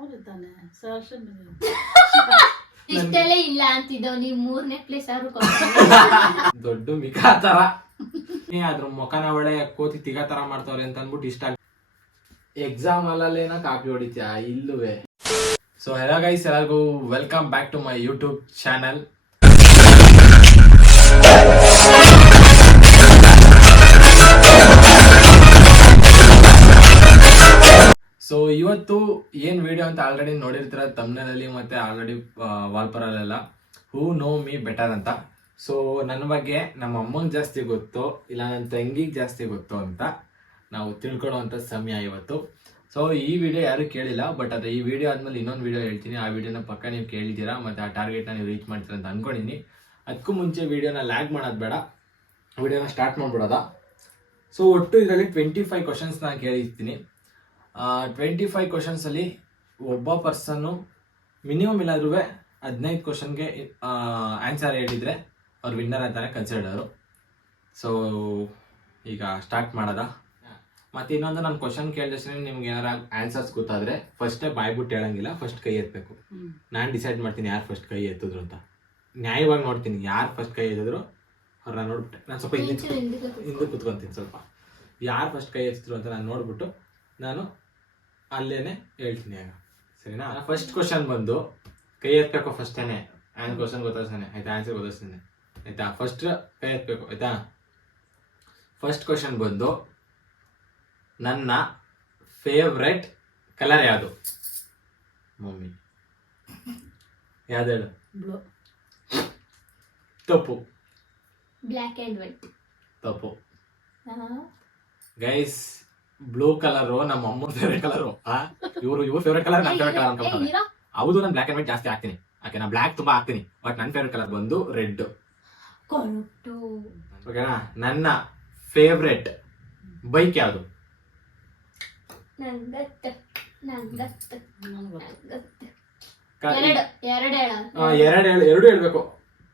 ಹೌದಾನೆ sir ಇಷ್ಟೆಲ್ಲ ಇಲ್ಲ ಅಂತಿದ್ದವ್ ನೀವ್ 3ನೇ ಪ್ಲೇಸ್ ಆದ್ರೂ ದೊಡ್ಡ ಮಿಕಾ ತರ ಅದ್ರ ಮುಖನ ಒಳ್ಳೆ ಕೋತಿ ತಿಗಾ ತರ ಮಾಡ್ತಾವ್ರೆ ಅಂತ ಅನ್ಬಿಟ್ಟು ಇಷ್ಟ. ಎಕ್ಸಾಮ್ ಅಲ್ಲೇನ ಕಾಪಿ ಹೊಡಿತ್ಯಾ ಇಲ್ಲುವೆ. ಸೊ ಹೆಲೋ ಗೈಸ್, ಎಲ್ಲರಿಗೂ welcome back to my YouTube channel. So ಇವತ್ತು ಏನ್ ವಿಡಿಯೋ ಅಂತ ಆಲ್ರೆಡಿ ನೋಡಿರ್ತೀರ ತಮ್ನೇಲಲ್ಲಿ ಮತ್ತೆ ಆಲ್ರೆಡಿ ವಾಲ್ಪರಲ್ಲೆಲ್ಲ, ಹೂ ನೋ ಮೀ ಬೆಟರ್ ಅಂತ. ಸೊ ನನ್ನ ಬಗ್ಗೆ ನಮ್ಮ ಅಮ್ಮಂಗೆ ಜಾಸ್ತಿ ಗೊತ್ತೋ ಇಲ್ಲ ನನ್ನ ತಂಗಿಗೆ ಜಾಸ್ತಿ ಗೊತ್ತೋ ಅಂತ ನಾವು ತಿಳ್ಕೊಳ್ಳೋವಂಥ ಸಮಯ ಇವತ್ತು. ಸೊ ಈ ವಿಡಿಯೋ ಯಾರು ಕೇಳಿಲ್ಲ, ಬಟ್ ಅದು ಈ ವಿಡಿಯೋ ಆದ್ಮೇಲೆ ಇನ್ನೊಂದು ವಿಡಿಯೋ ಹೇಳ್ತೀನಿ. ಆ ವಿಡಿಯೋನ ಪಕ್ಕ ನೀವು ಕೇಳಿದ್ದೀರಾ ಮತ್ತು ಆ ಟಾರ್ಗೆಟ್ನ ನೀವು ರೀಚ್ ಮಾಡ್ತೀರಾ ಅಂತ ಅನ್ಕೊಂಡಿನಿ. ಅದಕ್ಕೂ ಮುಂಚೆ ವಿಡಿಯೋನ ಲ್ಯಾಗ್ ಮಾಡೋದು ಬೇಡ, ವಿಡಿಯೋನ ಸ್ಟಾರ್ಟ್ ಮಾಡ್ಬಿಡೋದ. ಸೊ ಒಟ್ಟು ಇದರಲ್ಲಿ 25 ಕ್ವಶನ್ಸ್ ನಾನು ಕೇಳಿರ್ತೀನಿ. 25 ಕ್ವಶನ್ಸಲ್ಲಿ ಒಬ್ಬ ಪರ್ಸನ್ನು ಮಿನಿಮಮ್ ಇಲ್ಲಾದ್ರೂ 15 ಕ್ವಶನ್ಗೆ ಆನ್ಸರ್ ಹೇಳಿದರೆ ಅವ್ರು ವಿನ್ನರ್ ಅಂತಾನೆ ಕನ್ಸಿಡರು. ಸೊ ಈಗ ಸ್ಟಾರ್ಟ್ ಮಾಡೋದ. ಮತ್ತು ಇನ್ನೊಂದು ನಾನು ಕ್ವಶನ್ ಕೇಳಿದಷ್ಟೇ ನಿಮ್ಗೆ ಏನಾರ ಆನ್ಸರ್ಸ್ ಗೊತ್ತಾದರೆ ಫಸ್ಟೇ ಬಾಯ್ಬಿಟ್ಟು ಹೇಳಂಗಿಲ್ಲ, ಫಸ್ಟ್ ಕೈ ಎತ್ತಬೇಕು. ನಾನು ಡಿಸೈಡ್ ಮಾಡ್ತೀನಿ ಯಾರು ಫಸ್ಟ್ ಕೈ ಎತ್ತಿದ್ರು ಅಂತ. ನ್ಯಾಯವಾಗಿ ನೋಡ್ತೀನಿ ಯಾರು ಫಸ್ಟ್ ಕೈ ಎತ್ತಿದ್ರು ಅವ್ರನ್ನ ನೋಡ್ಬಿಟ್ಟೆ ನಾನು ಸ್ವಲ್ಪ ಹಿಂದೆ ಕುತ್ಕೊತೀನಿ. ಸ್ವಲ್ಪ ಯಾರು ಫಸ್ಟ್ ಕೈ ಎತ್ತಿದ್ರು ಅಂತ ನಾನು ನೋಡ್ಬಿಟ್ಟು ನಾನು ಅಲ್ಲೇನೆ ಹೇಳ್ತೀನಿ ಆಗ, ಸರಿನಾ? ಫಸ್ಟ್ ಕ್ವಶನ್ ಬಂದು ಕೈ ಎತ್ತಬೇಕು ಫಸ್ಟೇನೆ. ಕ್ವಶನ್ ಗೊತ್ತಾಗ್ತಾನೆ ಆಯ್ತಾ, ಆನ್ಸರ್ ಗೊತ್ತಾಗ್ತಾನೆ ಆಯ್ತಾ. ಫಸ್ಟ್ ಕೈ ಎತ್ತಬೇಕು ಆಯ್ತಾ. ಫಸ್ಟ್ ಕ್ವಶನ್ ಬಂದು ನನ್ನ ಫೇವ್ರೆಟ್ ಕಲರ್ ಯಾವುದು? ಮಮ್ಮಿ ಯಾವ್ದು ಹೇಳು? ಬ್ಲೂ. ತಪ್ಪು. Black and white. ತಪ್ಪು ಗೈಸ್. ಬ್ಲೂ ಕಲರು ನಮ್ಮ ಅಮ್ಮನ ಫೇವ್ರೆಟ್ ಕಲರು. ಇವ್ರ ಫೇವ್ರೆಟ್ ಕಲರ್ ನನ್ನ ಫೇವ್ರೆಟ್ ಕಲರ್ ಅನ್ಕೊಂತಾರೆ. ಹೌದು, ನಾನು ಬ್ಲ್ಯಾಕ್ ಅಂಡ್ ವೈಟ್ ಜಾಸ್ತಿ ಹಾಕ್ತೀನಿ. ಓಕೆ, ನಾನು ಬ್ಲ್ಯಾಕ್ ತುಂಬಾ ಹಾಕ್ತೀನಿ, ಬಟ್ ನನ್ನ ಫೇವ್ರೆಟ್ ಕಲರ್ ಬಂದು ರೆಡ್. ಓಕೆನಾ? ನನ್ನ ಫೇವ್ರೆಟ್ ಬೈಕ್ ಯಾವುದು? ಎರಡು ಹೇಳ್ಬೇಕು.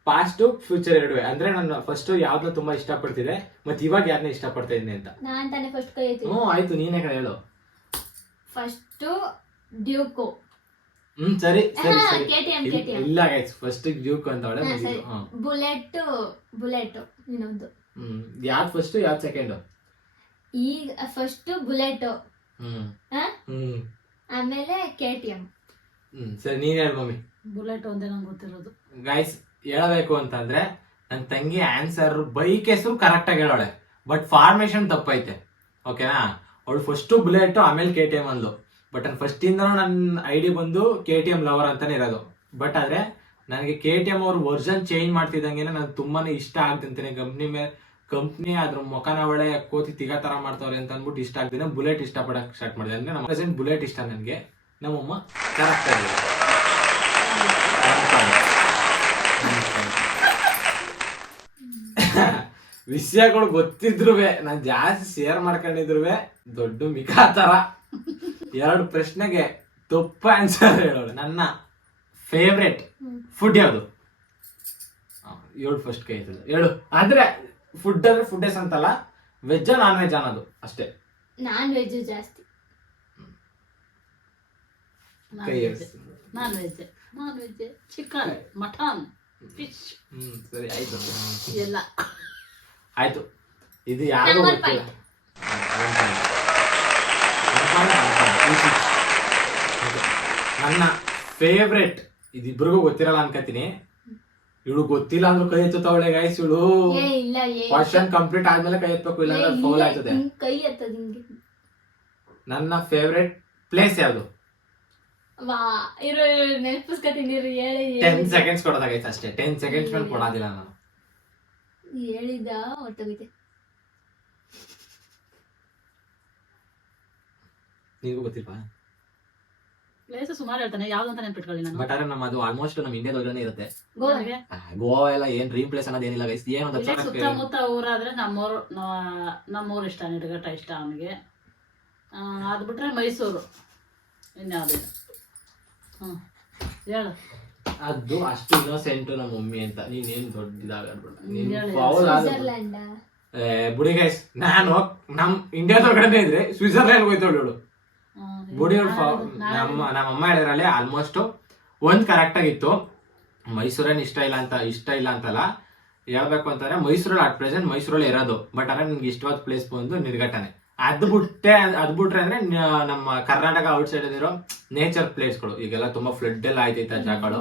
ಪಾಸ್ಟ್ ಫ್ಯೂಚರ್ ಎರಡು. ಅಂದ್ರೆ ನಾನು ಫಸ್ಟ್ ಯಾವ್ದನ್ನ ತುಂಬಾ ಇಷ್ಟಪಡ್ತಿದೆ ಮತ್ತೆ ಇವಾಗ ಯಾರನ್ನ ಇಷ್ಟಪಡ್ತಾ ಇದ್ದೀನಿ ಅಂತ. ನಾನ್ ತಾನೇ ಫಸ್ಟ್ ಕೈ ಎತ್ತಿ. ಆಯ್ತು, ನೀನೇ ಹೇಳು. ಫಸ್ಟ್ ಡ್ಯೂಕೋ. ಸರಿ KTM. ಇಲ್ಲ ಗೈಸ್, ಫಸ್ಟ್ ಡ್ಯೂಕ್ ಅಂತ ಬುಲೆಟ್ ಇನ್ನೊಂದು. ಯಾವ್ದು ಫಸ್ಟ್ ಯಾವ್ದು ಸೆಕೆಂಡ್? ಈಗ ಫಸ್ಟ್ ಬುಲೆಟ್, ಆಮೇಲೆ KTM. ಸರಿ, ನೀನ್ ಹೇಳು ಮಮ್ಮಿ. ಬುಲೆಟ್ ಒಂದೇ ನಂಗೆ ಗೊತ್ತಿರೋದು. ಗೈಸ್, ಹೇಳಬೇಕು ಅಂತಂದ್ರೆ ನನ್ನ ತಂಗಿ ಆನ್ಸರ್ ಬೈಕ್ ಹೆಸರು ಕರೆಕ್ಟ್ ಆಗಿ ಹೇಳೋಳೆ, ಬಟ್ ಫಾರ್ಮೇಶನ್ ತಪ್ಪೈತೆ. ಓಕೆನಾ? ಅವಳು ಫಸ್ಟ್ ಬುಲೆಟ್ ಆಮೇಲೆ KTM ಅಂದ್ಲು. ಬಟ್ ನಾನು ಫಸ್ಟ್ ಇಂದನೂ ನನ್ನ ಐಡಿ ಬಂದು KTM ಲವರ್ ಅಂತಾನೆ ಇರೋದು. ಬಟ್ ಆದ್ರೆ ನನಗೆ KTM ಅವ್ರ ವರ್ಷನ್ ಚೇಂಜ್ ಮಾಡ್ತಿದ್ದಂಗೆ ನಾನು ತುಂಬಾನೇ ಇಷ್ಟ ಆಗ್ತಿಂತೀನಿ. ಕಂಪ್ನಿ ಅದ್ರ ಮುಖನ ಒಳ್ಳೆ ಕೋತಿ ತಿಗಾ ತರ ಮಾಡ್ತಾವ್ರೆ ಅಂತ ಅಂದ್ಬಿಟ್ಟು ಇಷ್ಟ ಆಗ್ತೀನಿ. ಬುಲೆಟ್ ಇಷ್ಟಪಡಕ್ ಸ್ಟಾರ್ಟ್ ಮಾಡಿದೆ. ಅಂದ್ರೆ ನಮ್ಮ ಪ್ರೆಸೆಂಟ್ ಬುಲೆಟ್ ಇಷ್ಟ ನನಗೆ. ನಮ್ಮಮ್ಮ ಕರೆಕ್ಟ್ ಆಗಿದೆ. ವಿಷಯಗಳು ಗೊತ್ತಿದ್ರು ನಾನು ಜಾಸ್ತಿ ಶೇರ್ ಮಾಡ್ಕೊಂಡಿದ್ರು ದೊಡ್ಡ ಮಿಕಾ ತರ 2 ಪ್ರಶ್ನೆಗೆ ತಪ್ಪು ಆನ್ಸರ್ ಹೇಳೋಳು. ನನ್ನ ಫೇವ್ರೆಟ್ ಫುಡ್ ಯಾವುದು? ಹೇಳು ಫಸ್ಟ್ ಕೈ ಆಯ್ತದ ಹೇಳು. ಅಂದ್ರೆ ಫುಡ್ ಅಂದ್ರೆ ಫುಡ್ ಎಸ್ ಅಂತಲ್ಲ, ವೆಜ್ ನಾನ್ ವೆಜ್ ಅನ್ನೋದು ಅಷ್ಟೇ. ನಾನ್ ವೆಜ್ ಜಾಸ್ತಿ. Non veg chicken, mutton, fish. ಸರಿ ಆಯ್ತು, ಎಲ್ಲ ಆಯ್ತು. ಇದು ಯಾರಿಗೂ ಗೊತ್ತಿಲ್ಲ. ನನ್ನ ಫೇವ್ರೆಟ್ ಇದಿಬ್ರಿಗೂ ಗೊತ್ತಿರಲ್ಲ ಅನ್ಕತೀನಿ. ಇವಳು ಗೊತ್ತಿಲ್ಲ ಅಂದ್ರೂ ಕೈ ಎತ್ತವಳೆ ಗೈಸ್. ಇವಳು ಕ್ವಶನ್ ಕಂಪ್ಲೀಟ್ ಆದ್ಮೇಲೆ ಕೈ ಎತ್ತಬೇಕು, ಇಲ್ಲ ಫೌಲ್ ಆಯ್ತದೆ. ನನ್ನ ಫೇವ್ರೆಟ್ ಪ್ಲೇಸ್ ಯಾವುದು? 10 ಸೆಕೆಂಡ್ಸ್ ಕೊಡೋದಾಗೈತೆ ಅಷ್ಟೇ. 10 ಸೆಕೆಂಡ್ಸ್ ಮೇಲೆ ಕೊಡೋದಿಲ್ಲ ನಾನು. ಹೇಳಿದ ಹೊರಟೋಗಿದೆ. ನಿನಗೂ ಗೊತ್ತಿಲ್ವಾ? ಪ್ಲೇಸ್ ಸುಮಾರು ಹೇಳ್ತಾನೆ, ಯಾವ್ದು ಅಂತ ನೆನ್ಪಿಟ್ಕೊಳ್ಳಿ ನಾನು. ಬಟ್ ಆದ್ರೆ ಅದು ಆಲ್ಮೋಸ್ಟ್ ನಮ್ಮ ಇಂಡಿಯಾದೊಳಗನೆ ಇರುತ್ತೆ. ಗೋವಾ ಎಲ್ಲ ಏನ್ ಡ್ರೀಮ್ ಪ್ಲೇಸ್ ಅನ್ನೋದೇನಿಲ್ಲ ಗೈಸ್. ಏನು ಸುತ್ತಮುತ್ತ ಊರಾದ್ರೆ ನಮ್ಮೂರು ಇಷ್ಟ, ನಿಡಘಟ್ಟ ಇಷ್ಟ ಅವನಿಗೆ. ಅದು ಬಿಟ್ರೆ ಮೈಸೂರು, ಇನ್ಯಾವುದಿಲ್ಲ. ಹೇಳು. ಅದು ಅಷ್ಟು ಇನ್ನೋಸೆಂಟ್ ನಮ್ಮ ಮಮ್ಮಿ ಅಂತ. ನೀನೇನು ದೊಡ್ಡದಾಗ ಬುಡಿ ಗೈಸ್. ನಾನು ನಮ್ ಇಂಡಿಯಾದೊಳಗಡೆ ಇದ್ರೆ ಸ್ವಿಟ್ಜರ್ಲ್ಯಾಂಡ್ ಹೋಯ್ತವಳು. ನಮ್ಮಮ್ಮ ಹೇಳಿದ್ರಲ್ಲಿ ಆಲ್ಮೋಸ್ಟ್ ಒಂದ್ ಕರೆಕ್ಟ್ ಆಗಿತ್ತು. ಮೈಸೂರೇನ್ ಇಷ್ಟ ಇಲ್ಲ ಅಂತಲ್ಲ, ಹೇಳ್ಬೇಕು ಅಂತಂದ್ರೆ ಮೈಸೂರಲ್ಲಿ ಅಟ್ ಪ್ರೆಸೆಂಟ್ ಮೈಸೂರಲ್ಲಿ ಇರೋದು. ಬಟ್ ಅಂದ್ರೆ ನಿಮ್ಗೆ ಇಷ್ಟವಾದ ಪ್ಲೇಸ್ ಬಂದು ನಿರ್ಘಟನೆ. ಅದ್ ಬಿಟ್ರೆ ಅಂದ್ರೆ ನಮ್ಮ ಕರ್ನಾಟಕ ಔಟ್ ಸೈಡ್ ಇರೋ ನೇಚರ್ ಪ್ಲೇಸ್ಗಳು, ಈಗೆಲ್ಲ ತುಂಬಾ ಫ್ಲಡ್ ಎಲ್ಲ ಆಯ್ತೈತೆ ಜಾಗಗಳು,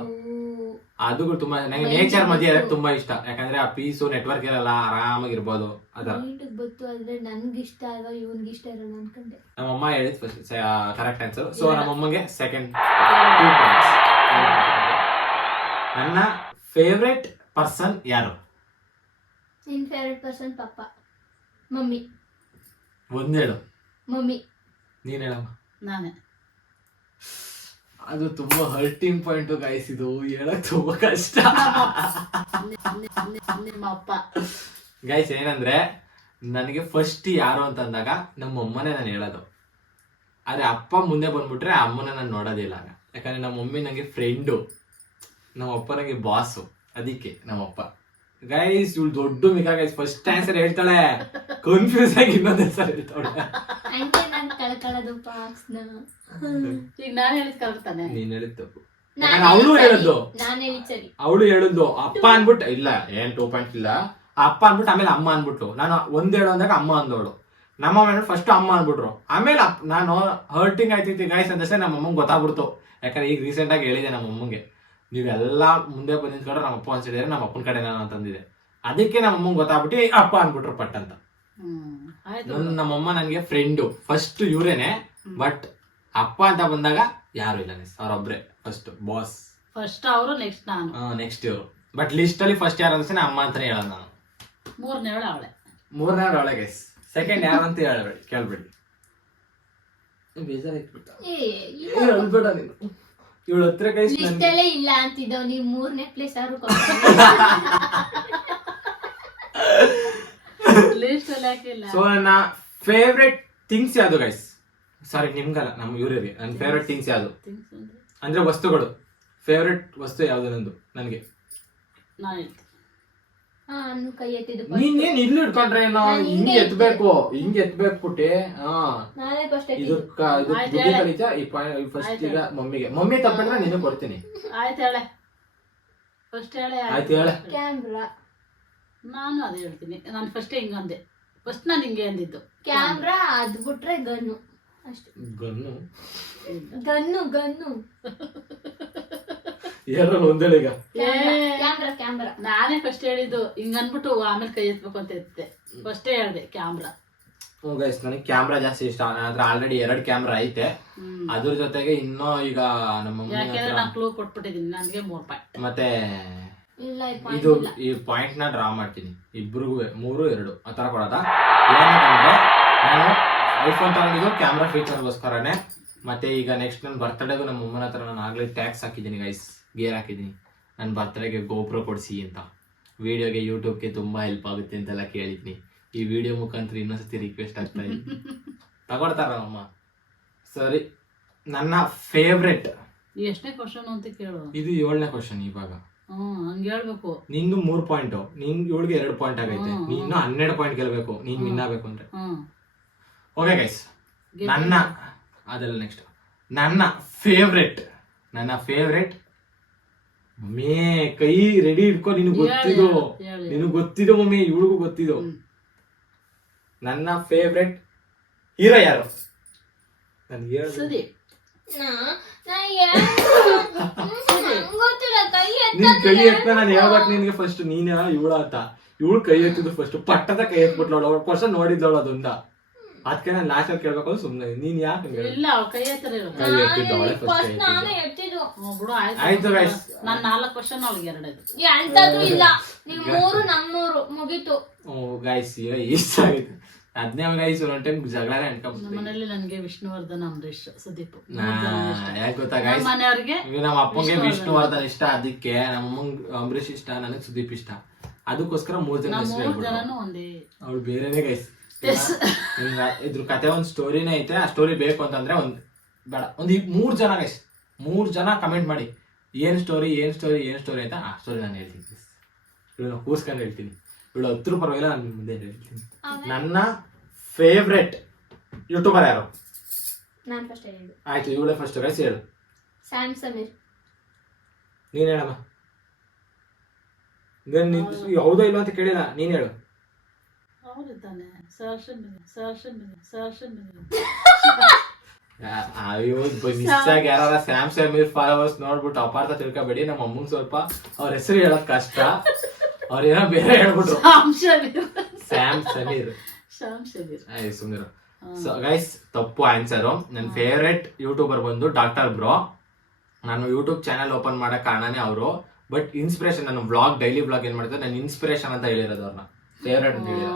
ಅದು ತುಂಬಾ ನಂಗೆ ನೇಚರ್ ಮಧ್ಯೆ ಇರೋದು ತುಂಬಾ ಇಷ್ಟ. ಯಾಕಂದ್ರೆ ಆ ಪೀಸು ನೆಟ್ವರ್ಕ್ ಇರಲ್ಲ, ಆರಾಮಾಗಿರ್ಬೋದು. ಅದರ ನನ್ಗೆ ಇಷ್ಟ ಅಲ್ವಾ ಇವ್ನಿಗೆ ಇಷ್ಟ ಇರಲ್ಲ ಅನ್ಕೊಂಡೆ. ನಮ್ಮಮ್ಮ ಹೇಳಿದ್ ಫಸ್ಟ್ ಕರೆಕ್ಟ್ ಆನ್ಸರ್. ಸೊ ನಮ್ಮಮ್ಮಗೆ ಸೆಕೆಂಡ್. ನನ್ನ ಫೇವ್ರೆಟ್ ಪರ್ಸನ್ ಯಾರು? ನಿನ್ ಫೇವ್ರೆಟ್ ಪರ್ಸನ್ ಪಪ್ಪ, ಮಮ್ಮಿ. ಒಂದೇಳು. ಮಮ್ಮಿ. ನೀನ್ ಹೇಳಮ್ಮ. ನಾನೇ. ಅದು ತುಂಬಾ ಹರ್ಟಿಂಗ್ ಪಾಯಿಂಟ್ ಗೈಸ್, ಇದು ಹೇಳಕ್ ತುಂಬಾ ಕಷ್ಟ. ನಿಮ್ಮ ಅಪ್ಪ ಗೈಸ್ ಏನಂದ್ರೆ ನನಗೆ ಫಸ್ಟ್ ಯಾರು ಅಂತ ಅಂದಾಗ ನಮ್ಮ ಅಮ್ಮನೇ ನಾನು ಹೇಳೋದು. ಆದ್ರೆ ಅಪ್ಪ ಮುಂದೆ ಬಂದ್ಬಿಟ್ರೆ ಅಮ್ಮನ ನಾನು ನೋಡೋದಿಲ್ಲ. ಯಾಕಂದ್ರೆ ನಮ್ಮ ಮಮ್ಮಿ ನಂಗೆ ಫ್ರೆಂಡು, ನಮ್ಮ ಅಪ್ಪ ನಂಗೆ ಬಾಸು. ಅದಕ್ಕೆ ನಮ್ಮಪ್ಪ. ಗೈಸ್ ಇವಳು ದೊಡ್ಡ ಮಿಕ ಗೈಸ್, ಫಸ್ಟ್ ಆನ್ಸರ್ ಹೇಳ್ತಾಳೆ, ಕನ್ಫ್ಯೂಸ್ ಆಗಿ ಇನ್ನೊಂದ್ ಆನ್ಸರ್ ಹೇಳ್ತಾಳೆ. ಈಗ ನಾನು ಹೇಳಿದ್ ಕರೆಕ್ಟಾನೆ. ನೀನ್ ಹೇಳಿದ್ ತಪ್ಪು. ಅವಳು ಹೇಳಿದ್ದು ಅಪ್ಪ ಅನ್ಬಿಟ್ಟು ಇಲ್ಲ, ಏನ್ 2 ಪಾಯಿಂಟ್ ಇಲ್ಲ, ಅಪ್ಪ ಅನ್ಬಿಟ್ಟು ಆಮೇಲೆ ಅಮ್ಮ ಅನ್ಬಿಟ್ಲು. ನಾನು ಒಂದ್ ಹೇಳು ಅಂದಾಗ ಅಮ್ಮ ಅಂದವಳು. ನಮ್ಮ ಫಸ್ಟ್ ಅಮ್ಮ ಅನ್ಬಿಟ್ರು, ಆಮೇಲೆ ನಾನು ಹರ್ಟಿಂಗ್ ಆಯ್ತೈತಿ ಗೈಸ್ ಅಂತಷ್ಟೇ ನಮ್ಮ ಅಮ್ಮಂಗೆ ಗೊತ್ತಾಗ್ಬಿಡ್ತು. ಯಾಕಂದ್ರೆ ಈಗ ರೀಸೆಂಟ್ ಆಗಿ ಹೇಳಿದೆ ನಮ್ಮ ಅಮ್ಮಂಗೆ, ನೀವೆಲ್ಲಾ ಮುಂದೆ ಬಂದ್ ನಿಂತ್ಕೊಂಡ್ರೆ ನಮ್ಮ ಅಪ್ಪ ಅನ್ಸಿದ್ರೆ ನಮ್ಮ ಅಪ್ಪನ ಕಡೆ ನಾನು ಅಂತಂದಿದೆ. ಅದಕ್ಕೆ ನಮ್ಮ ಅಮ್ಮಂಗೆ ಗೊತ್ತಾಗ್ಬಿಟ್ಟು ಅಪ್ಪ ಅನ್ಬಿಟ್ರು ಪಟ್ ಅಂತ. ನಮ್ಮಮ್ಮ ನನ್ಗೆ ಫ್ರೆಂಡು ಫಸ್ಟ್ ಇವ್ರೇನೆ. ಬಟ್ ಅಪ್ಪ ಅಂತ ಬಂದಾಗ ಯಾರು ಇಲ್ಲ, ಅವ್ರೊಬ್ರೆ ಫಸ್ಟ್ ಬಾಸ್. ಫಸ್ಟ್ ಅವರು ನೆಕ್ಸ್ಟ್ ನಾನು, ನೆಕ್ಸ್ಟ್ ಇವರು. ಬಟ್ ಲಿಸ್ಟ್ ಅಲ್ಲಿ ಫಸ್ಟ್ ಯಾರು ಅಂದ್ರೆ ಅಮ್ಮ ಅಂತಾನೆ ಹೇಳೋದು ನಾನು. ಮೂರನೇ ಅವಳೆ. ಗೈಸ್. ಸೆಕೆಂಡ್ ಯಾರು ಅಂತ ಹೇಳ್ಬೇಡಿ, ಕೇಳ್ಬೇಡಿ. ಬೇಜಾರಾಯ್ತು ಹೇಳ್ಬೇಡ ನೀನು. ಇವಳು ಹತ್ರ ಗೈಸ್ ಇಲ್ಲ ಅಂತಿದ್ದವ್ ನೀವು 3ನೇ ಪ್ಲೇಸ್ ಯಾರು ಸೊ ನನ್ನ ಫೇವ್ರೆಟ್ ಥಿಂಗ್ಸ್ ಯಾವ್ದು ಗೈಸ್? ಸಾರಿ ನಿಮ್ಗಲ್ಲ, ನಮ್ಮ ಇವ್ರಿಗೆ. ನನ್ನ ಫೇವ್ರೆಟ್ ಥಿಂಗ್ಸ್ ಯಾವ್ದು ಅಂದ್ರೆ ವಸ್ತುಗಳು. ಫೇವ್ರೆಟ್ ವಸ್ತು ಯಾವ್ದು ನಂದು? ನನ್ಗೆ ನೀನೇನ್ ಇಲ್ಲಿ ಇಟ್ಕೊಂಡ್ರೆ ಹಿಂಗೆ ಎತ್ಬೇಕು ಪುಟ್ಟಿ. ಇದು ಕಲಿತಾ ಫಸ್ಟ್ ಈಗ ಮಮ್ಮಿ ತಪ್ಪಿದ್ರೆ ನೀನು ಕೊಡ್ತೀನಿ. ಆಯ್ತು ಹೇಳೆ. ಕ್ಯಾಮ್ರಾ. ನಾನು ಅದೇ ಹೇಳ್ತೀನಿ. ನಾನು ಫಸ್ಟ್ ಹಿಂಗ ಅಂದೆ. ಫಸ್ಟ್ ನಾನು ಹಿಂಗೆ ಅಂದಿದ್ದು ಕ್ಯಾಮ್ರಾ. ಅದ್ ಬಿಟ್ರೆ ಗನ್ನು ಅಷ್ಟೇ. ಗನ್ನು ಯಾರು ಒಂದೇಳಿ ಈಗ ಕ್ಯಾಮ್ರಾ. ನಾನೇ ಫಸ್ಟ್ ಹೇಳಿದ್ದು ಹಿಂಗ ಅನ್ಬಿಟ್ಟು ಆಮೇಲೆ ಕೈ ಎತ್ಬೇಕು ಅಂತ ಎತ್ತೆ. ಫಸ್ಟೇ ಹೇಳ್ದೆ ಕ್ಯಾಮ್ರಾ. ಗೈಸ್ ನನಗೆ ಕ್ಯಾಮ್ರಾ ಜಾಸ್ತಿ ಇಷ್ಟ. ಅದ್ರ ಆಲ್ರೆಡಿ 2 ಕ್ಯಾಮ್ರಾ ಐತೆ. ಅದ್ರ ಜೊತೆಗೆ ಇನ್ನೂ ಈಗ ನಮ್ಮ ಯಾಕೆಂದ್ರೆ ನಾನು ಕ್ಲೂ ಕೊಟ್ಬಿಟ್ಟಿದ್ದೀನಿ, ನನಗೆ 3 ಪಾಯಿಂಟ್. ಮತ್ತೆ ಇದು ಈ ಪಾಯಿಂಟ್ ನ ಡ್ರಾ ಮಾಡ್ತೀನಿ ಇಬ್ರಿಗೂ 3, 2 ಆತರ ಕೊಡೋದ. ಏನಂದ್ರೆ ನಾನು ಐಫೋನ್ ತಗೊಂಡಿದ್ದು ಕ್ಯಾಮ್ರಾ ಫೀಚರ್ಗೋಸ್ಕರನೇ. ಮತ್ತೆ ಈಗ ನೆಕ್ಸ್ಟ್ ನನ್ನ ಬರ್ತಡೇಗೂ ನಮ್ಮ ಅಮ್ಮನ ಹತ್ರ ನಾನು ಆಗ್ಲೇ ಟ್ಯಾಕ್ಸ್ ಹಾಕಿದ್ದೀನಿ ಗೈಸ್, ಗೇರ್ ಹಾಕಿದ್ದೀನಿ. ನನ್ನ ಬರ್ತಡೇಗೆ ಗೋಪ್ರೋ ಕೊಡಿಸಿ ಅಂತ, ವಿಡಿಯೋಗೆ ಯೂಟ್ಯೂಬ್ಗೆ ತುಂಬಾ ಹೆಲ್ಪ್ ಆಗುತ್ತೆ ಅಂತೆಲ್ಲ ಕೇಳಿದ್ನಿ. ಈ ವಿಡಿಯೋ ಮುಖಾಂತರ ಇನ್ನೊಂದ್ಸತಿ ರಿಕ್ವೆಸ್ಟ್ ಆಗ್ತಾ ಇದೆ, ತಗೊಳ್ತಾರ ನಮ್ಮಮ್ಮ. ಸರಿ, ನನ್ನ ಫೇವ್ರೆಟ್ ಎಷ್ಟನೇ ಕ್ವಶನ್ ಅಂತ ಕೇಳು. ಇದು 7ನೇ ಕ್ವಶನ್ ಇವಾಗ. ಹಂಗೆ ಹೇಳ್ಬೇಕು. ನಿಂದು 3 ಪಾಯಿಂಟ್, ನಿನ್ ಇವಳಿಗೆ 2 ಪಾಯಿಂಟ್ ಆಗೈತೆ. ನೀನು 12 ಪಾಯಿಂಟ್ ಗೆಲ್ಬೇಕು ನೀನ್ ವಿನ್ ಆಗ್ಬೇಕು ಅಂದ್ರೆ. ಓಕೆ ಗೈಸ್, ನನ್ನ ಅದೆಲ್ಲ ನೆಕ್ಸ್ಟ್. ನನ್ನ ಫೇವ್ರೆಟ್ ಮಮ್ಮಿ, ಕೈ ರೆಡಿ ಇಟ್ಕೊ. ನಿನಗೆ ಗೊತ್ತಿದ್ದು ಮಮ್ಮಿ, ಇವಳಿಗೂ ಗೊತ್ತಿದ್ದು. ನನ್ನ ಫೇವ್ರೆಟ್ ಹೀರೋ ಯಾರು? ನನ್ಗೆ ನಿನ್ ಕೈ ಎತ್ತ ನಾನು ಹೇಳ್ಬೇಕು ನಿನ್ಗೆ ಫಸ್ಟ್. ನೀನ ಇವಳ ಅಂತ, ಇವಳು ಕೈ ಎತ್ತಿದ್ದು ಫಸ್ಟ್. ಪಟ್ಟದ ಕೈ ಎತ್ಬಿಟ್ಲವಳು. ಅವ್ಳ ಕ್ವಶನ್ ನೋಡಿದ್ದವಳು ಅದೊಂದ. ಅದಕ್ಕೆ ನಾನು ಲಾಸ್ಟ್ ಅಲ್ಲಿ ಕೇಳ್ಬೇಕು ಸುಮ್ನೆ. ನೀನ್ ಯಾಕೆ ಆಯ್ತು ಗೈಸ್, ನಾನು 4 ಕ್ವಶನ್ ಅವಳಿಗೆ 2 ಮುಗೀತು. ಗೈಸ್ ಈಗ ಇಷ್ಟ ಆಗಿತ್ತು. 15 ಗೈಸ್ ಒಂದ್ ಟೈಮ್ ಜಗಳನೇ ಅನ್ಕೊಂಡ್ಬಿಟ್ಟು. ಮನೆಯಲ್ಲಿ ನನಗೆ ವಿಷ್ಣುವರ್ಧನ್, ಅಂಬರೀಶ್, ಸುದೀಪ್. ಯಾಕೆ ಗೊತ್ತಾ ಗೈಸ್, ಮನೆಯವ್ರಿಗೆ ನಮ್ಮ ಅಪ್ಪಂಗೆ ವಿಷ್ಣುವರ್ಧನ್ ಇಷ್ಟ, ಅದಕ್ಕೆ ನಮ್ಮ ಅಮ್ಮಂಗ್ ಅಂಬರೀಶ್ ಇಷ್ಟ, ನನಗ್ ಸುದೀಪ್ ಇಷ್ಟ. ಅದಕ್ಕೋಸ್ಕರ 3 ಜನ ಅವ್ಳು ಬೇರೆನೆ ಗೈಸ್. ಇದ್ರ ಕತೆ ಒಂದ್ ಸ್ಟೋರಿನೇ ಐತೆ. ಆ ಸ್ಟೋರಿ ಬೇಕು ಅಂತಂದ್ರೆ ಒಂದ್ 3 ಜನ ಗೈಸ್, 3 ಜನ ಕಮೆಂಟ್ ಮಾಡಿ ಏನ್ ಸ್ಟೋರಿ ಅಂತ. ಆ ಸ್ಟೋರಿ ನಾನು ಹೇಳ್ತೀನಿ. ಇವಳು ಕೂರ್ಸ್ಕೊಂಡು ಹೇಳ್ತೀನಿ. ಇವಳು 10 ಪರವಾಗಿಲ್ಲ, ನಾನು ಮುಂದೆ ಹೇಳ್ತೀನಿ. ನನ್ನ ಫೇವ್ರೆಟ್ ಯೂಟ್ಯೂಬರ್ ಯಾರು? ನಾನು ಫಸ್ಟ್ ಹೇಳಿದ್ದು. ಆಯ್ತು, ಇವಳೇ ಫಸ್ಟ್ ಗೈಸ್ ಹೇಳು. ಸ್ಯಾಮ್ ಸಮೀರ್. ನೀನ್ ಹೇಳಮ್ಮ. ಯಾವುದೋ ಇಲ್ಲ ಅಂತ ಕೇಳಿಲ್ಲ, ನೀನ್ ಹೇಳು. ಹೌದಿದ್ದಾನೆ ಸರ್ಷನ್ ಅಯ್ಯೋ ಮಿಸ್ ಆಗಿ ಯಾರ ಸ್ಯಾಮ್ ಸಮೀರ್ ಫಾಲೋವರ್ಸ್ ನೋಡ್ಬಿಟ್ಟು ಅಪಾರ್ಥ ತಿಳ್ಕೊಬೇಡಿ. ನಮ್ಮ ಅಮ್ಮಂಗ್ ಸ್ವಲ್ಪ ಅವ್ರ ಹೆಸರು ಹೇಳೋದ್ ಕಷ್ಟ, ಅವ್ರೇನೋ ಬೇರೆ ಹೇಳ್ಬಿಟ್ರು. ಸ್ಯಾಮ್ ಸಮೀರ್. ಸುಮ್ನಿರು. ಸೊ ಗೈಸ್ ತಪ್ಪು ಆನ್ಸರು. ನನ್ನ ಫೇವ್ರೆಟ್ ಯೂಟ್ಯೂಬರ್ ಬಂದು ಡಾಕ್ಟರ್ ಬ್ರೋ. ನಾನು ಯೂಟ್ಯೂಬ್ ಚಾನಲ್ ಓಪನ್ ಮಾಡಕ್ ಕಾರಣನೇ ಅವರು. ಬಟ್ ಇನ್ಸ್ಪಿರೇಷನ್, ನಾನು ವ್ಲಾಗ್ ಡೈಲಿ ವ್ಲಾಗ್ ಏನ್ ಮಾಡ್ತಾರೆ, ನಾನು ಇನ್ಸ್ಪಿರೇಷನ್ ಅಂತ ಹೇಳಿರೋದು ಅವ್ರನ್ನ, ಫೇವ್ರೇಟ್ ಅಂತ ಹೇಳಿರೋ.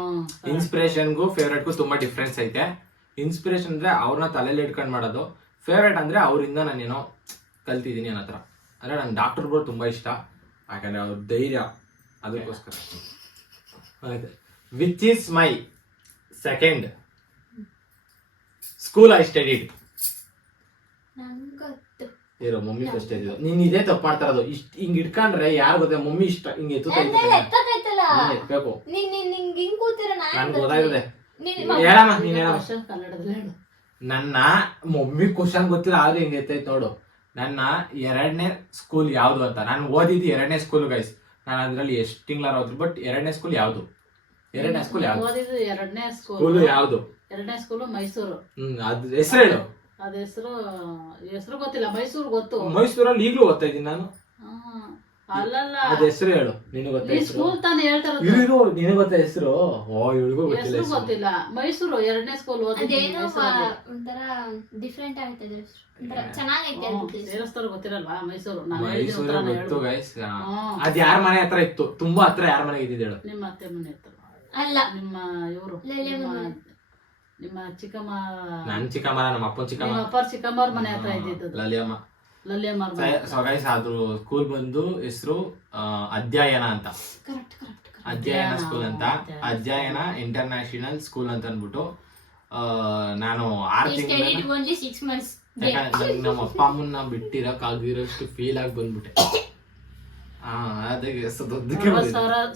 ಇನ್ಸ್ಪಿರೇಷನ್ಗೂ ಫೇವ್ರೇಟ್ಗೂ ತುಂಬಾ ಡಿಫ್ರೆನ್ಸ್ ಐತೆ. ಇನ್ಸ್ಪಿರೇಷನ್ ಅಂದ್ರೆ ಅವ್ರನ್ನ ತಲೆಯಲ್ಲಿ ಇಟ್ಕೊಂಡ್ ಮಾಡೋದು, ಫೇವ್ರೇಟ್ ಅಂದ್ರೆ ಅವರಿಂದ ನಾನೇನೋ ಕಲ್ತಿದ್ದೀನಿ ಅನ್ನೋ ಥರ. ಅಂದ್ರೆ ನನ್ ಡಾಕ್ಟರ್ ಬ್ರೋ ತುಂಬಾ ಇಷ್ಟ, ಯಾಕಂದ್ರೆ ಅವ್ರ ಧೈರ್ಯ, ಅದಕ್ಕೋಸ್ಕರ. Which is my second school I studied. ಇರೋ ಮಮ್ಮಿ ಫಸ್ಟ್ ಇದ್ದು. ನೀನ್ ಇದೇ ತಪ್ಪು ಮಾಡ್ತಾ ಇರೋದು. ಇಷ್ಟ ಹಿಂಗ್ ಇಟ್ಕೊಂಡ್ರೆ ಯಾರು ಗೊತ್ತ, ಮಮ್ಮಿ ಇಷ್ಟ ಹಿಂಗ್ ಎತ್ತಬೇಕು. ನನ್ಗೆ ಗೊತ್ತಾಗಿದೆ. ಹೇಳಮ್ಮ, ನೀನ್ ಹೇಳಮ್ಮ. ನನ್ನ ಮಮ್ಮಿ ಕ್ವಶನ್ ಗೊತ್ತಿಲ್ಲ, ಆದ್ರೆ ಹಿಂಗ್ ಎತ್ತೈತ್ ನೋಡು. ನನ್ನ 2ನೇ ಸ್ಕೂಲ್ ಯಾವ್ದು ಅಂತ. ನಾನು ಓದಿದ್ದು 2ನೇ ಸ್ಕೂಲ್ ಗೈಸ್. ನಾನು ಅದ್ರಲ್ಲಿ ಎಷ್ಟು ತಿಂಗಳಾರ ಹೋದ್ರು, ಬಟ್ 2ನೇ ಸ್ಕೂಲ್ ಯಾವ್ದು? 2ನೇ ಸ್ಕೂಲ್ ಯಾವ್ದು? ಓದಿದ್ದು 2ನೇ ಸ್ಕೂಲ್ ಯಾವ್ದು? 2ನೇ ಸ್ಕೂಲು ಮೈಸೂರು. ಅದ್ ಹೆಸರು ಹೇಳು. ಅದ ಹೆಸರು ಗೊತ್ತಿಲ್ಲ. ಮೈಸೂರು ಗೊತ್ತು. ಮೈಸೂರಲ್ಲಿ ಈಗಲೂ ಓದ್ತಾ ಇದ್ದೀನಿ ನಾನು. ಅಲ್ಲಲ್ಲ, ಅದ ಹೆಸರು ಹೇಳು. ನಿನಗೆ ಗೊತ್ತಾ? ಸ್ಕೂಲ್ ತಾನೇ ಹೇಳ್ತಾರ. ನಿನಗೆ ಗೊತ್ತಾ ಹೆಸರು? ಇವಳಿಗೂ ಹೆಸರು ಗೊತ್ತಿಲ್ಲ. ಮೈಸೂರು 2ನೇ ಸ್ಕೂಲ್ ಅದೇನೋ ಒಂಥರ ಡಿಫ್ರೆಂಟ್ ಆಗ್ತದೆ, ಸೇರಿಸ್ತಾರ ಗೊತ್ತಿರಲ್ವಾ? ಮೈಸೂರು ಗೊತ್ತು ಗೈಸ್. ಅದ್ ಯಾರ ಮನೆ ಹತ್ರ ಇತ್ತು? ತುಂಬಾ ಹತ್ರ ಯಾರ ಮನೆಗೆ ಇದ್ದಿದ್ದು ಹೇಳು? ನಿಮ್ಮ ಅತ್ತೆ ಮನೆ ಹತ್ರ ಅಲ್ಲ, ನಿಮ್ಮ ಇವರು ನಿಮ್ಮ ಚಿಕ್ಕಮ್ಮ. ನನ್ ಚಿಕ್ಕಮ್ಮ, ನಮ್ಮ ಅಪ್ಪನ ಚಿಕ್ಕಮ್ಮ, ನಿಮ್ಮ ಅಪ್ಪರ ಚಿಕ್ಕಮ್ಮವ್ರ ಮನೆ ಹತ್ರ ಇದ್ದಿದ್ದು ಲಲಿಯಮ್ಮ. ಅದ್ರ ಸ್ಕೂಲ್ ಬಂದು ಹೆಸರು ಅಧ್ಯಯನ ಅಂತ, ಅಧ್ಯಯನ ಸ್ಕೂಲ್ ಅಂತ. ಅಧ್ಯಯನ ಇಂಟರ್ನ್ಯಾಷನಲ್ ಸ್ಕೂಲ್ ಅಂತ ಅನ್ಬಿಟ್ಟು ನಾನು 6 ತಿಂಗಳು ನಮ್ಮ ಅಪ್ಪ ಅಮ್ಮನ್ನ ಬಿಟ್ಟಿರಕ್ ಆಗಿರೋಷ್ಟು ಫೀಲ್ ಆಗಿ ಬಂದ್ಬಿಟ್ಟೆ.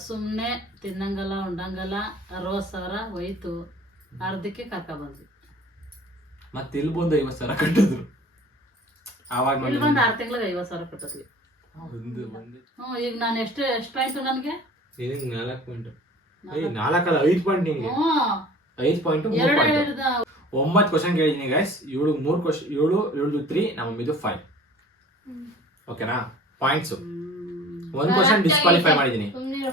ಸುಮ್ನೆ ತಿನ್ನಂಗಲ್ಲ ಉಂಡಂಗಲ್ಲ 60,000 ಹೋಯ್ತು, ಅರ್ಧಕ್ಕೆ ಕರ್ಕ ಬಂದ್ವಿ. ಮತ್ತೆ ಇಲ್ಲಿ ಬಂದು 50,000 ಕಟ್ಟಿದ್ರು. ಆವಾಗ ಇಲ್ಲಿ ಬಂದು 6 ತಿಂಗಳಿಗೆ 50,000 ಕಟ್ಟಿದ್ವಿ. ಈಗ ನಾನು ಎಷ್ಟು ಪಾಯಿಂಟ್ ನನ್ಗೆ? 4 ಪಾಯಿಂಟ್. 4 ಅಲ್ಲ 5 ಪಾಯಿಂಟ್ ನಿಂಗೆ. 5 ಪಾಯಿಂಟ್ 9 ಕ್ವಶನ್ ಕೇಳಿದೀನಿ ಗೈಸ್. ಇವಳು 3 ಕ್ವಶನ್, ಇವಳು 3, ನಮ್ಮದು 5. ಓಕೆನಾ? ಪಾಯಿಂಟ್ಸ್ 1 ಕ್ವಶನ್ ಡಿಸ್ಕ್ವಾಲಿಫೈ ಮಾಡಿದೀನಿ.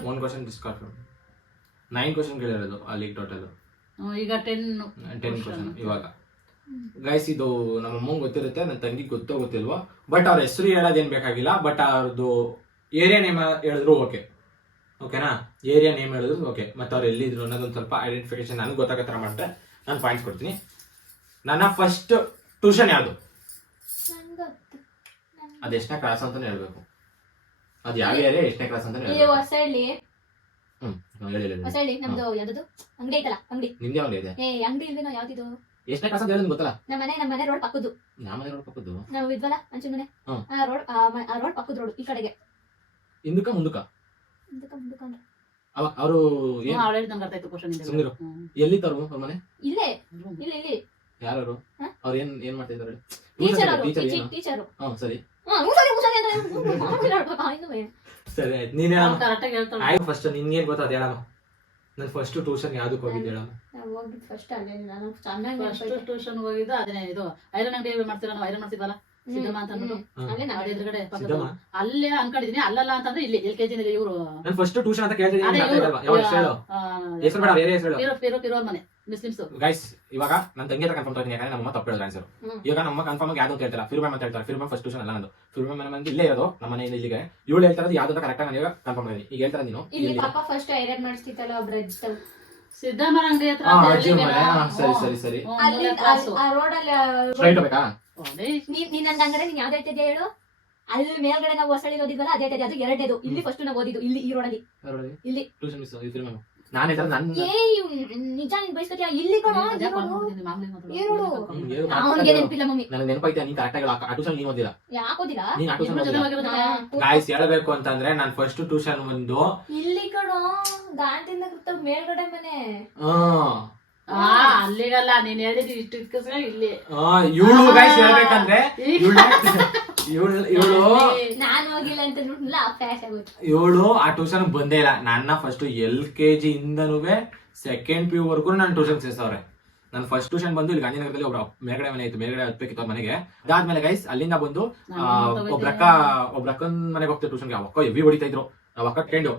1 ಕ್ವಶನ್ ಡಿಸ್ಕ್ವಾಲಿಫೈ. 9 ಕ್ವಶನ್ ಕೇಳಿರೋದು ಅಲ್ಲಿಗೆ ಟೋಟಲ್. ಈಗ 10 ಕ್ವಶನ್ ಇವಾಗ ಗೈಸ್. ಇದು ನಮ್ಮ ಅಮ್ಮಂಗೆ ಗೊತ್ತಿರುತ್ತೆ, ನನ್ನ ತಂಗಿ ಗೊತ್ತೋ ಗೊತ್ತಿಲ್ವೋ, ಬಟ್ ಅವ್ರ ಹೆಸರು ಹೇಳೋದೇನ್ ಬೇಕಾಗಿಲ್ಲ. ಬಟ್ ಅವ್ರದ್ದು ಏರಿಯಾ ನೇಮ್ ಹೇಳಿದ್ರು ಓಕೆ. ಓಕೆನಾ? ಏರಿಯಾ ನೇಮ್ ಹೇಳಿದ್ರು ಓಕೆ. ಮತ್ತೆ ಅವ್ರು ಎಲ್ಲಿದ್ರು ಅನ್ನೋದೊಂದು ಸ್ವಲ್ಪ ಐಡೆಂಟಿಫಿಕೇಶನ್ ನನಗೆ ಗೊತ್ತಾಗೋ ಥರ ಮಾಡ್ರೆ ನಾನು ಪಾಯಿಂಟ್ಸ್ ಕೊಡ್ತೀನಿ. ನನ್ನ ಫಸ್ಟ್ ಟ್ಯೂಷನ್ ಯಾವುದು? ಅದು ಎಷ್ಟನೇ ಕ್ಲಾಸ್ ಅಂತಾನೆ ಹೇಳ್ಬೇಕು. ಅದು ಯಾವ ಏರಿಯಾ, ಎಷ್ಟನೇ ಕ್ಲಾಸ್ ಅಂತ ಹೇಳಿ. ನಮ್ದು ಯಾವ್ದು ಅಂಗಡಿ ಐತಲ್ಲ, ಅಂಗಡಿ. ನಿಮ್ದು ಯಾವ ಇದೆ? ಅಂಗಡಿ ಇಲ್ವೇನೋ ಯಾವ್ದಿದು? ಎಷ್ಟನೇ ಕ್ಲಾಸ್ ಅಂತ ಹೇಳೋದು ಗೊತ್ತಲ್ಲ? ನಮ್ಮ ಮನೆ ರೋಡ್ ಪಕ್ಕದ್ದು. ಮನೆ ರೋಡ್ ಪಕ್ಕದ್ದು ನಾವು ಇದ್ವಲ್ಲ ಅಂಚಿನ ಮನೆ, ಆ ರೋಡ್ ಪಕ್ಕದ ರೋಡ್ ಈ ಕಡೆಗೆ. ಹಿಂದಕ್ಕ ಮುಂದಕ್ಕ? ಅವರು ಎಲ್ಲಿತ್ತವ್ರು ಅವ್ರ ಮನೆ? ಇಲ್ಲೇ ಇಲ್ಲಿ. ಯಾರು ಅವ್ರು? ಏನ್ ಮಾಡ್ತಾ ಇದ್ದಾರೆ? ಟೀಚರ್. ಸರಿ ಸರಿ ಆಯ್ತು. ನೀನ್ ಆಯ್ತು ಫಸ್ಟ್ ನಿನ್ಗೇನ್ ಗೊತ್ತಾದ ಹೇಳಮ್ಮ. ನನ್ ಫಸ್ಟ್ ಟ್ಯೂಷನ್ ಯಾವ್ದಕ್ ಹೋಗಿದ್ದೆ ಹೇಳಮ್ಮ? ಫಸ್ಟ್ ಟ್ಯೂಷನ್ ಹೋಗಿದ್ದು ಅದೇ ಇದು ಐರನ್ ಅಂಗಡಿ ಮಾಡ್ತೀರ, ನಾವು ಐರನ್ ಮಾಡ್ತಿದ್ವಲ್ಲ ಸಿದ್ದಮ್ಮ ಅಂತ ಅಂದ್ಬಿಟ್ಟು ಎದುರುಗಡೆ ಅಲ್ಲೇ ಅನ್ಕೊಂಡಿದೀನಿ. ಅಲ್ಲಲ್ಲ ಅಂತಂದ್ರೆ ಇಲ್ಲಿ LKG ಇವರು. ನಾನು ಫಸ್ಟ್ ಟ್ಯೂಷನ್ ಅಂತ ಕೇಳ್ತಿದ್ದೀನಿ. ಮನೆ ಮುಸ್ಲಿಮ್ಸ್. ಗೈಸ್ ಇವಾಗ ನನ್ನ ತಂಗಿ ಹತ್ರ ಕನ್ಫರ್ಮ್ ಮಾಡ್ತೀನಿ, ಯಾಕಂದ್ರೆ ನಮ್ಮ ತಪ್ಪು ಹೇಳಿದ್ರೆ ಆನ್ಸರ್. ಇವಾಗ ನಮ್ಮ ಕನ್ಫರ್ಮ್ ಯಾವ್ದು ಅಂತ ಹೇಳ್ತಾರೆ, ಫಿರ್ಮ್ಯಾಮ್ ಅಂತ ಹೇಳ್ತಾರೆ. ಫಿರ್ಮ್ಯಾಮ್ ಫಸ್ಟ್ ಟ್ಯೂಷನ್ ಅಲ್ಲ ನಂದು. ಫಿರ್ಮ್ಯಾಮ್ ಮನೆ ಇಲ್ಲೇ ಇರೋದು, ನಮ್ಮ ಮನೆಯಿಂದ ಇಲ್ಲಿಗೆ. ಇವಳು ಹೇಳ್ತಾರದು ಯಾವ್ದು ಅಂತ ಕರೆಕ್ಟ್ ಆಗಿ ನಾನು ಕನ್ಫರ್ಮ್ ಮಾಡಿದ್ದೀನಿ. ಈಗ ಹೇಳ್ತಾರೆ ನೀನು ಫಸ್ಟ್ ಐರನ್ ಮಾಡಿಸ್ತಿತ್ತಲ್ಲ ಒಬ್ರು ಸಿದ್ದಮ್ಮ ಅಂಗಡಿ ಹತ್ರ. ಸರಿ ಸರಿ ಆ ರೋಡ್ ಅಲ್ಲಿ ಸ್ಟ್ರೈಟ್ ಹೋಗ್ಬೇಕಾ? ನೀನ್ ನನ್ ಹಂಗಾರೆ ನೀನ್ ಯಾವ್ದು ಹೇಳ್ತಿದ್ಯಾ ಹೇಳು? ಅಲ್ಲಿ ಮೇಲ್ಗಡೆ ನಾವು ಹೊಸಳಿ ಓದಿದ್ವಲ್ಲ ಅದೇ ಅದು 2ನೇದು. ಇಲ್ಲಿ ಫಸ್ಟ್ ನಾವು ಓದಿದ್ದು ಇಲ್ಲಿ ಈ ರೋಡಲ್ಲಿ. ಇಲ್ಲಿ ಟ್ಯೂಷನ್ ಮಿಸ್ ನಾನು ಹೇಳ್ತಾರೆ ನಿಜ ನೀನ್ ಬಯಸ್ಕೊತೀಯ ಇಲ್ಲಿ ಅವನಿಗೆ ನೆನಪಿಲ್ಲ ಮಮ್ಮಿ. ನನಗೆ ನೆನಪೈತೆ. ನೀನ್ ಕರೆಕ್ಟ್ ಆಗಿ ಆ ಟ್ಯೂಷನ್ ನೀನ್ ಓದಿಲ್ಲ. ಯಾಕೋದಿಲ್ಲ? ನೀನ್ ಆ ಟ್ಯೂಷನ್ ಗಾಯ್ಸ್ ಹೇಳ್ಬೇಕು ಅಂತಂದ್ರೆ ನಾನು ಫಸ್ಟ್ ಟ್ಯೂಷನ್ ಒಂದು ಇಲ್ಲಿ ಕಣೋ ಗಾಂಧಿಯಿಂದ ಮೇಲ್ಗಡೆ ಮನೆ. ಅಲ್ಲಿಗಲ್ಲ ನೀನ್ ಹೇಳಿದ್ ಇಷ್ಟು ಇಲ್ಲಿ ಇವಳು ಗೈಸ್ ಹೇಳ್ಬೇಕಂದ್ರೆ ಇವಳು ನಾನು ಹೋಗಿಲ್ಲ ಅಂತ ನೋಡ್ಲಿಲ್ಲ ಫ್ಯಾಶ್ ಆಗೋಯ್ತು. ಇವಳು ಆ ಟ್ಯೂಷನ್ ಬಂದೇ ಇಲ್ಲ. ನನ್ನ ಫಸ್ಟ್ LKG ಇಂದನೂ ಸೆಕೆಂಡ್ PU ವರ್ಗು ನಾನು ಟ್ಯೂಷನ್ ಸೇರ್ಸವ್ರೆ. ನಾನು ಫಸ್ಟ್ ಟ್ಯೂಷನ್ ಬಂದು ಇಲ್ಲಿ ಗಾಂಧಿನಗರದಲ್ಲಿ ಒಬ್ರು ಮೇಲ್ಗಡೆ ಮನೆ ಇತ್ತು, ಮೇಲ್ಗಡೆ ಹತ್ಬೇಕಿತ್ತು ಮನೆಗೆ. ಅದಾದ್ಮೇಲೆ ಗೈಸ್ ಅಲ್ಲಿಂದ ಬಂದು ಒಬ್ರಕ್ಕನ್ ಮನೆಗೆ ಹೋಗ್ತಾರೆ ಟ್ಯೂಷನ್ಗೆ. ಅವಕ್ಕ ಎವಿ ಹೊಡಿತಾ ಇದ್ರು. ನಾವ್ ಅಕ್ಕ ಕೇಳು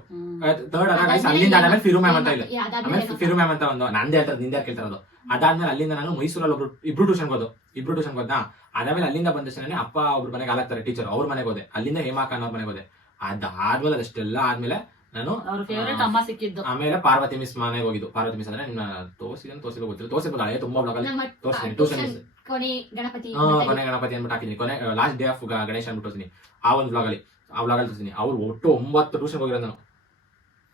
ಥರ್ಡ್ ಅದ ಗೈಸ್. ಅಲ್ಲಿಂದ ಆದ್ಮೇಲೆ ಫಿರು ಮ್ಯಾಮ್ ಅಂತ ಇಲ್ಲ, ಆಮೇಲೆ ಫಿರು ಮ್ಯಾಮ್ ಅಂತ ಒಂದು ನಂದೇ ಹೇಳ್ತಾರೆ, ನಿಂದೆ ಕೇಳ್ತಾರದು. ಅದಾದ್ಮೇಲೆ ಅಲ್ಲಿಂದ ನಾನು ಮೈಸೂರಲ್ಲಿ ಇಬ್ರು ಟ್ಯೂಷನ್ ಹೋದ. ಅದಾದ್ಮೇಲೆ ಅಲ್ಲಿಂದ ಬಂದ ತಕ್ಷಣ ಅಪ್ಪ ಒಬ್ರು ಮನೆಗೆ ಹಾಲಾಗ್ತಾರೆ ಟೀಚರ್, ಅವ್ರ ಮನೆಗೆ ಹೋದೆ. ಅಲ್ಲಿಂದ ಹೇಮಾ ಖಾನ್ ಅವ್ರ ಮನೆಗೆ ಹೋದೆ. ಅದಾದ್ಮೇಲೆ ಅದಷ್ಟೆಲ್ಲ ಆದ್ಮೇಲೆ ನಾನು ಅಮ್ಮ ಸಿಕ್ಕಿದ್ದು. ಆಮೇಲೆ ಪಾರ್ವತಿ ಮಿಸ್ ಮನೆಗೆ ಹೋಗಿದ್ದು. ಪಾರ್ವತಿ ಮಿಸ್ ಅಂದ್ರೆ ನಿನ್ನ ತೋರಿಸಿಲ್ಲ ಗೊತ್ತಿಲ್ಲ, ತೋರಿಸಿರ್ಬೋದು ಹಳೆ ತುಂಬಾ ಬ್ಲಾಗ್ ಅಲ್ಲಿ ತೋರಿಸ್ತೀನಿ. ಟ್ಯೂಷನ್ ಮಿಸ್ ಕೊನೆ ಗಣಪತಿ ಅಂದ್ಬಿಟ್ಟು ಹಾಕಿದ್ದೀನಿ. ಕೊನೆ ಲಾಸ್ಟ್ ಡೇ ಆಫ್ ಗಣೇಶ್ ಅಂದ್ಬಿಟ್ಟು ತೋರಿಸ್ತೀನಿ ಆ ಒಂದು ಬ್ಲಾಗ್ ಅಲ್ಲಿ. ತೋರಿಸ್ತೀನಿ. ಅವ್ರು ಒಟ್ಟು 9 ಟ್ಯೂಷನ್ ಹೋಗಿರೋದು ನಾನು.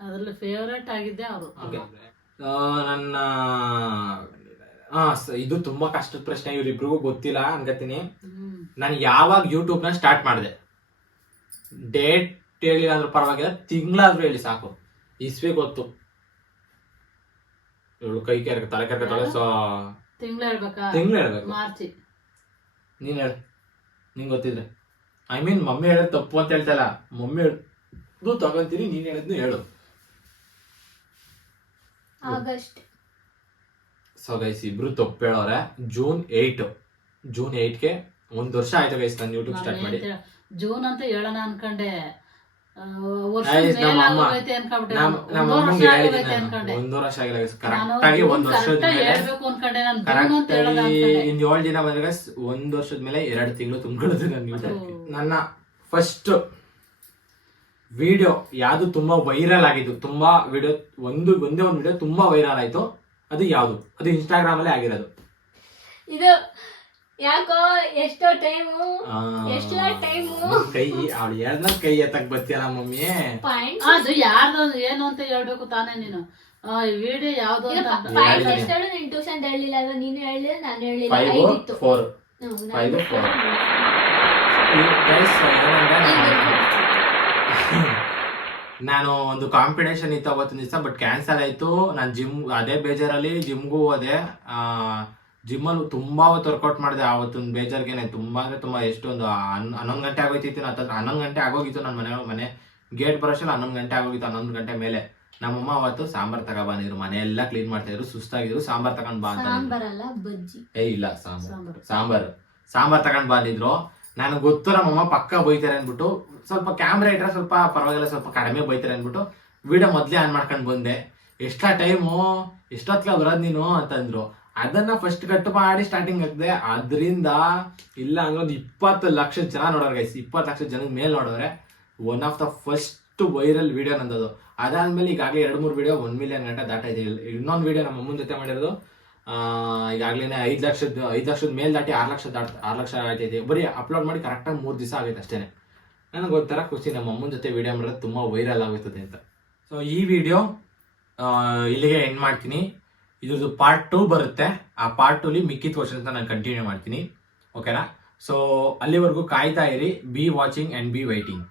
ಅದ್ರಲ್ಲಿ ಫೇವರೇಟ್ ಆಗಿದ್ದೆ ಅವರು. ನನ್ನ ಇದು ತುಂಬಾ ಕಷ್ಟದ ಪ್ರಶ್ನೆ, ಇವ್ರಿಬ್ರಿಗೂ ಗೊತ್ತಿಲ್ಲ ಅನ್ಕತೀನಿ. ನಾನು ಯಾವಾಗ ಯೂಟ್ಯೂಬ್ ನ ಸ್ಟಾರ್ಟ್ ಮಾಡಿದೆ, ಡೇಟ್ ಹೇಳಿಲ್ಲ ಅಂದ್ರೂ ಪರವಾಗಿಲ್ಲ, ತಿಂಗಳಾದ್ರೂ ಹೇಳಿ ಸಾಕು. ಇಸ್ವಿ ಗೊತ್ತು. ಇವಳು ಕೈ ಕೆರೆ ತಲೆ ಕೆರೆ ತಿಂಗಳು ಹೇಳ್ಬೇಕು. ಮಾರ್ಚ್. ನೀನ್ ಹೇಳ, ನಿಂಗೆ ಗೊತ್ತಿದ್ರೆ. ಐ ಮೀನ್ ಮಮ್ಮಿ ಹೇಳೋದು ತಪ್ಪು ಅಂತ ಹೇಳ್ತಲ್ಲ, ಮಮ್ಮಿ ಹೇಳೋದು ತಗೊಂತೀನಿ, ನೀನ್ ಹೇಳಿದ್ನು ಹೇಳು. ಆಗಸ್ಟ್. ಸೊ ಗೈಸ್ ಇಬ್ರು ತಪ್ಪು ಹೇಳೋರೆ. ಜೂನ್ 8ಗೆ 1 ವರ್ಷ ಆಯ್ತು ಗೈಸ್ ನಾನು ಯೂಟ್ಯೂಬ್ ಸ್ಟಾರ್ಟ್ ಮಾಡಿ. ಜೂನ್ ಅಂತ ಹೇಳೋಣ ಅನ್ಕೊಂಡೆ. ನಮ್ಮ ಅಮ್ಮಂಗೆ ಹೇಳಿದ್ದೀನಿ 1 ವರ್ಷ ಆಗಿಲ್ಲ ಗೈಸ್. ಕರೆಕ್ಟ್ ಆಗಿ 1 ವರ್ಷದ ಮೇಲೆ, ಕರೆಕ್ಟ್ ಆಗಿ ಇನ್ 7 ದಿನ ಬಂದ್ರೆ ಗೈಸ್ 1 ವರ್ಷದ ಮೇಲೆ 2 ತಿಂಗಳು ತುಂಬಿಕೊಳ್ಳೋದು ನನ್ನ ಯೂಟ್ಯೂಬ್. ನನ್ನ ಫಸ್ಟ್ ವಿಡಿಯೋ ಯಾವ್ದು ತುಂಬಾ ವೈರಲ್ ಆಗಿದ್ದು, ತುಂಬಾ ವಿಡಿಯೋ ಒಂದೇ ಒಂದು ವಿಡಿಯೋ ತುಂಬಾ ವೈರಲ್ ಆಯ್ತು, ಅದು ಯಾವ್ದು? ಅದು ಇನ್ಸ್ಟಾಗ್ರಾಮ್ ಅಲ್ಲೇ ಆಗಿರೋದು. ಇದು ಯಾಕೋ ಎಷ್ಟೋ ಟೈಮು ಕೈ ಅವಳು ಹೇಳ್ದ ಕೈ ಎತ್ತಕ್ ಬರ್ತೀಯಲ್ಲ ಮಮ್ಮಿ. ಅದು ಯಾರ್ದು ಏನು ಅಂತ ಹೇಳ್ಬೇಕು ತಾನೇ ನೀನು. ವಿಡಿಯೋ ಯಾವ್ದು ನೀನ್ ಟ್ಯೂಷನ್ ಹೇಳಿಲ್ಲ ಅಲ್ವಾ, ನೀನು ಹೇಳಿಲ್ಲ, ನಾನು ಹೇಳಿಲ್ಲ. 5, 4 ನಾನು ಒಂದು ಕಾಂಪಿಟೇಷನ್ ಇತ್ತು ಅವತ್ತಿನ ದಿವಸ, ಬಟ್ ಕ್ಯಾನ್ಸಲ್ ಆಯ್ತು. ನಾನು ಅದೇ ಬೇಜಾರಲ್ಲಿ ಜಿಮ್ಗೂ ಹೋದೆ. ಜಿಮ್ಮಲ್ಲಿ ತುಂಬಾ ಹೊತ್ತು ವರ್ಕೌಟ್ ಮಾಡಿದೆ. ಆವತ್ತೊಂದು ಬೇಜಾರ್ಗೆ ತುಂಬಾ ಅಂದ್ರೆ ತುಂಬಾ ಎಷ್ಟೊಂದು 11 ಗಂಟೆ ಆಗೋಯ್ತಿತ್ತು. 11 ಗಂಟೆ ಆಗೋಗಿತ್ತು. ನನ್ನ ಮನೆ ಗೇಟ್ ಬರೋಷ್ಟಲ್ಲಿ 11 ಗಂಟೆ ಆಗೋಗಿತ್ತು. 11 ಗಂಟೆ ಮೇಲೆ ನಮ್ಮಮ್ಮ ಅವತ್ತು ಸಾಂಬಾರ್ ತಗೊಂಡ್ಬಂದಿದ್ರು. ಮನೆಯೆಲ್ಲ ಕ್ಲೀನ್ ಮಾಡ್ತಾ ಇದ್ರು, ಸುಸ್ತಾಗಿದ್ರು. ಸಾಂಬಾರ್ ತಗೊಂಡ್ ಬಾ ಅಂತ. ಇಲ್ಲ ಸಾಂಬಾರ್ ತಗೊಂಡ್ ಬಂದಿದ್ರು. ನನಗೆ ಗೊತ್ತು ನಮ್ಮಮ್ಮ ಪಕ್ಕ ಬೈತಾರೆ ಅನ್ಬಿಟ್ಟು, ಸ್ವಲ್ಪ ಕ್ಯಾಮ್ರಾ ಇಟ್ರೆ ಸ್ವಲ್ಪ ಪರವಾಗಿಲ್ಲ, ಸ್ವಲ್ಪ ಕಡಿಮೆ ಬೈತಾರೆ ಅನ್ಬಿಟ್ಟು ವಿಡಿಯೋ ಮೊದ್ಲೇ ಆನ್ ಮಾಡ್ಕೊಂಡು ಬಂದೆ. ಎಷ್ಟೊತ್ಲ ಬರೋದ್ ನೀನು ಅಂತಂದ್ರು. ಅದನ್ನ ಫಸ್ಟ್ ಕಟ್ ಮಾಡಿ ಸ್ಟಾರ್ಟಿಂಗ್ ಹಾಕಿದೆ. ಅದರಿಂದ ಇಲ್ಲ ಅಂದ್ರೆ ಒಂದು 20 ಲಕ್ಷ ಜನ ನೋಡೋರು ಗೈಸ್. 20 ಲಕ್ಷ ಜನದ ಮೇಲೆ ನೋಡೋರೆ. One of the first viral video ನಂದದು. ಅದಾದ್ಮೇಲೆ ಈಗಾಗಲೇ 2-3 ವಿಡಿಯೋ 1 ಮಿಲಿಯನ್ ಗಂಟೆ ದಾಟೈತೆ. ಇನ್ನೊಂದು ವಿಡಿಯೋ ನಮ್ಮ ಅಮ್ಮನ ಜೊತೆ ಮಾಡಿರೋದು ಈಗಾಗಲೇ 5 ಲಕ್ಷದ ಮೇಲೆ ದಾಟಿ 6 ಲಕ್ಷ ಆಯ್ತೈತೆ. ಬರೀ ಅಪ್ಲೋಡ್ ಮಾಡಿ ಕರೆಕ್ಟಾಗಿ 3 ದಿವಸ ಆಗೈತೆ ಅಷ್ಟೇ. ನನಗೆ ಒಂಥರ ಖುಷಿ, ನಮ್ಮ ಅಮ್ಮನ ಜೊತೆ ವಿಡಿಯೋ ಮಾಡೋದು ತುಂಬ ವೈರಲ್ ಆಗುತ್ತದೆ ಅಂತ. ಸೊ ಈ ವಿಡಿಯೋ ಇಲ್ಲಿಗೆ ಎಂಡ್ ಮಾಡ್ತೀನಿ. ಇದ್ರದ್ದು ಪಾರ್ಟ್ 2 ಬರುತ್ತೆ. ಆ ಪಾರ್ಟ್ 2 ಮಿಕ್ಕಿದ ಕ್ವಶನ್ಸ್ ನಾನು ಕಂಟಿನ್ಯೂ ಮಾಡ್ತೀನಿ. ಓಕೆನಾ? ಸೊ ಅಲ್ಲಿವರೆಗೂ ಕಾಯ್ತಾ ಇರಿ. B watching and B waiting.